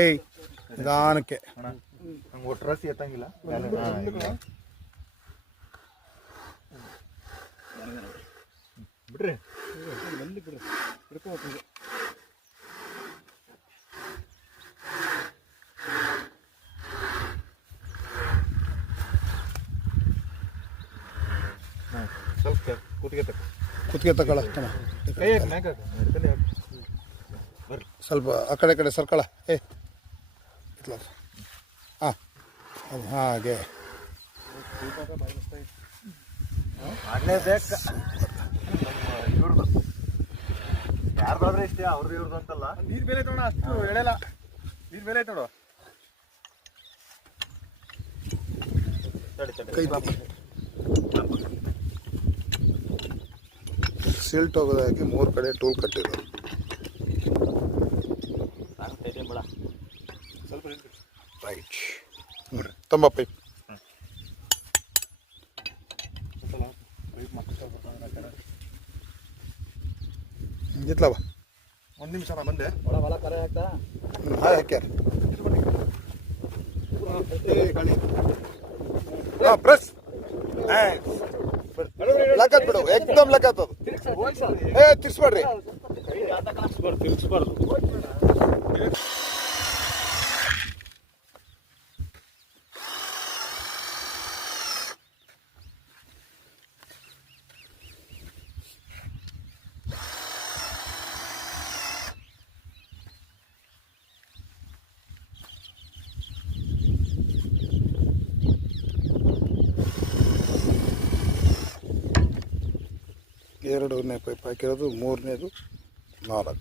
ಏಯ್ ನಿಧಾನಕ್ಕೆ ನಂಗೆ ಒಟ್ರಾಸಿ ಎತ್ತಂಗಿಲ್ಲ ಬಿಡ್ರಿ ಸ್ವಲ್ಪ ಕುತ್ತಿಗೆ ತಗೊಳ ಸ್ವಲ್ಪ ಆ ಕಡೆ ಸರ್ಕಳ ಇತ್ಲ ಹಾಂ ಅದು ಹಾಗೆ ಇವ್ರದ್ದು ಯಾರ್ದಾದ್ರೆ ಇಷ್ಟ ಅವ್ರದ್ದು ಇವ್ರದ್ದು ಅಂತಲ್ಲ ನೀರು ಬೆಲೆ ನೋಡ ಅಷ್ಟು ಎಳೆಲ್ಲ ನೀರು ಬೆಲೆ ನೋಡು ಕೈ ಸಿಲ್ಟ್ ಹೋಗೋದಾಗಿ 3 ಕಡೆ ಟೂಲ್ ಕಟ್ಟಿದ್ರು ರೈಟ್ ತುಂಬ ಪೈಪ್ ಇತ್ಲವ 1 ನಿಮಿಷ ನಾ ಬಂದೆ ಹಾಕ್ಯಾರ ಹಾಂ ಪ್ರೆಸ್ ಲಕ್ಕತ್ ಬಿಡು ಏಕ್ದಮ್ ಲಕ್ಕತ್ ಅದು ತಿರ್ಸ್ಬೇಡ್ರಿ ತಿರ್ಗಿಸ್ಬಾರ್ದು ಎರಡನೇ ಪೈಪ್ ಹಾಕಿರೋದು 3ನೇದು 4